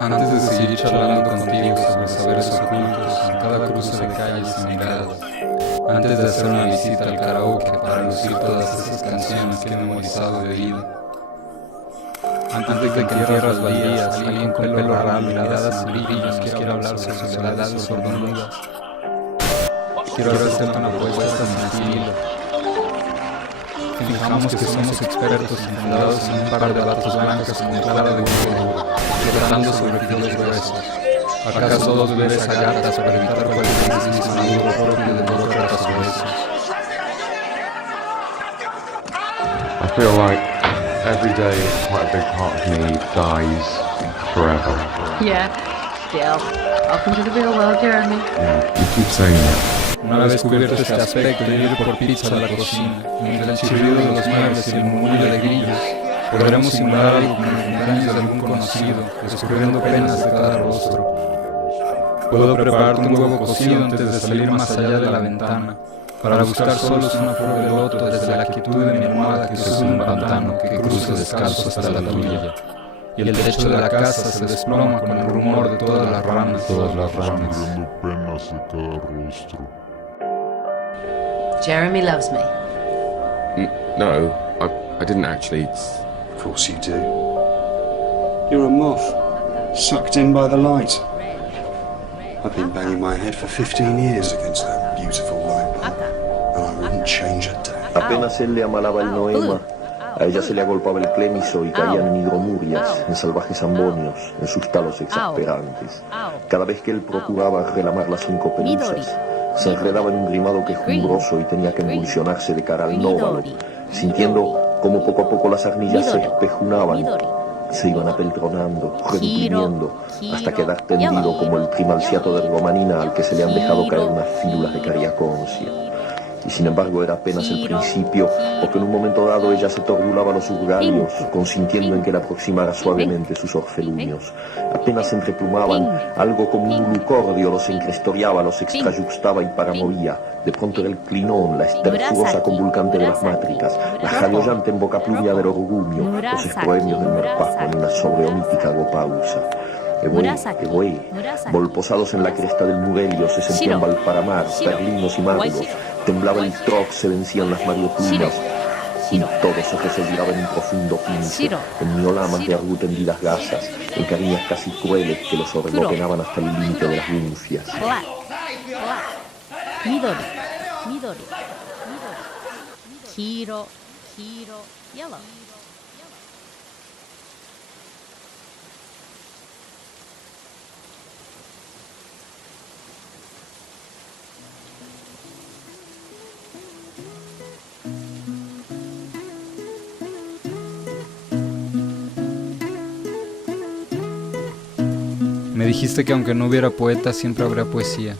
Antes de seguir charlando contigo sobre saberes ocultos en cada cruce de calles y miradas, antes de hacer una visita al karaoke para lucir todas esas canciones que he memorizado de vida, antes de que en tierras baldías alguien con pelo raro, miradas y brillos quiera hablar sobre soledades sordomudas, quiero hacerte una propuesta sencilla. Fijamos que somos expertos fundados en un par de batas blancas con clara de huevo, flotando sobre filos gruesos. ¿Acaso dos bebés a gatas para evitar cualquier discurso propio de dos ratas gruesas? I feel like every day quite a big part of me dies forever. Yeah, still. Welcome to the real world, Jeremy. Yeah, you keep saying that. Una vez cubierto este aspecto, ir por pizza a la cocina, entre el chirrido de los muebles y el murmullo de grillos, podremos simular algo como el cumpleaños de algún conocido, descubriendo penas de cada rostro. Puedo prepararte un huevo cocido antes de salir más allá de la ventana, para buscar solos una flor de loto desde la quietud de mi almohada que sube un pantano que cruza descalzo hasta la tuya. Y el techo de la casa se desploma con el rumor de todas las ranas. Descubriendo penas de cada rostro. Jeremy loves me. No, I didn't actually. Of course you do. You're a moth, sucked in by the light. I've been banging my head for 15 years against that beautiful light bulb, and I wouldn't change a day. Apenas él le amalaba el noema, a ella se le agolpaba el clémiso y caían en hidromurias, en salvajes ambonios, en sus talos exasperantes. Cada vez que él procuraba relamar las 5 pelusas, se enredaba en un grimado quejumbroso y tenía que emulsionarse de cara al nóvalo, sintiendo como poco a poco las arnillas se espejunaban, se iban apeltronando, reduprimiendo, hasta quedar tendido como el primalciato de ergomanina al que se le han dejado caer unas fílulas de cariaconcia. Y sin embargo era apenas el principio, porque en un momento dado ella se torbulaba los urgalios, consintiendo en que le aproximara suavemente sus orfeluños. Apenas se entreplumaban, algo como un ulucordio los encrestoriaba, los extrayuxtaba y paramovía. De pronto era el clinón, la esterfurosa convulcante de las mátricas, la jalollante embocapluvia del orgumio, los esproemios del merpajo en una sobreomítica gopausa. Ebuey, volposados en la cresta del Murelio, se sentían Valparamar, perlinos y magos, temblaba el troc, se vencían las marioplumas, y todo se resolviraba en un profundo pince, en miolamas de argu tendidas gasas, en cariñas casi crueles que los ordenaban hasta el límite de las linfias. Midori, Hiro, yellow. Me dijiste que aunque no hubiera poetas siempre habrá poesía,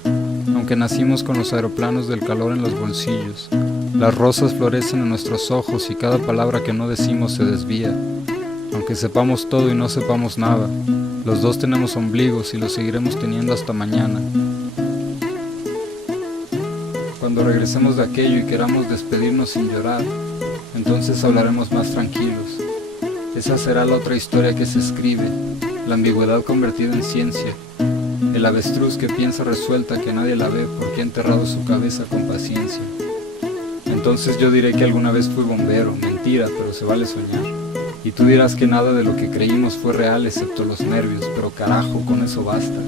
aunque nacimos con los aeroplanos del calor en los bolsillos, las rosas florecen en nuestros ojos y cada palabra que no decimos se desvía, aunque sepamos todo y no sepamos nada, los dos tenemos ombligos y los seguiremos teniendo hasta mañana. Cuando regresemos de aquello y queramos despedirnos sin llorar, entonces hablaremos más tranquilos. Esa será la otra historia que se escribe, la ambigüedad convertida en ciencia, el avestruz que piensa resuelta que nadie la ve porque ha enterrado su cabeza con paciencia. Entonces yo diré que alguna vez fui bombero, mentira, pero se vale soñar. Y tú dirás que nada de lo que creímos fue real excepto los nervios, pero carajo, con eso basta.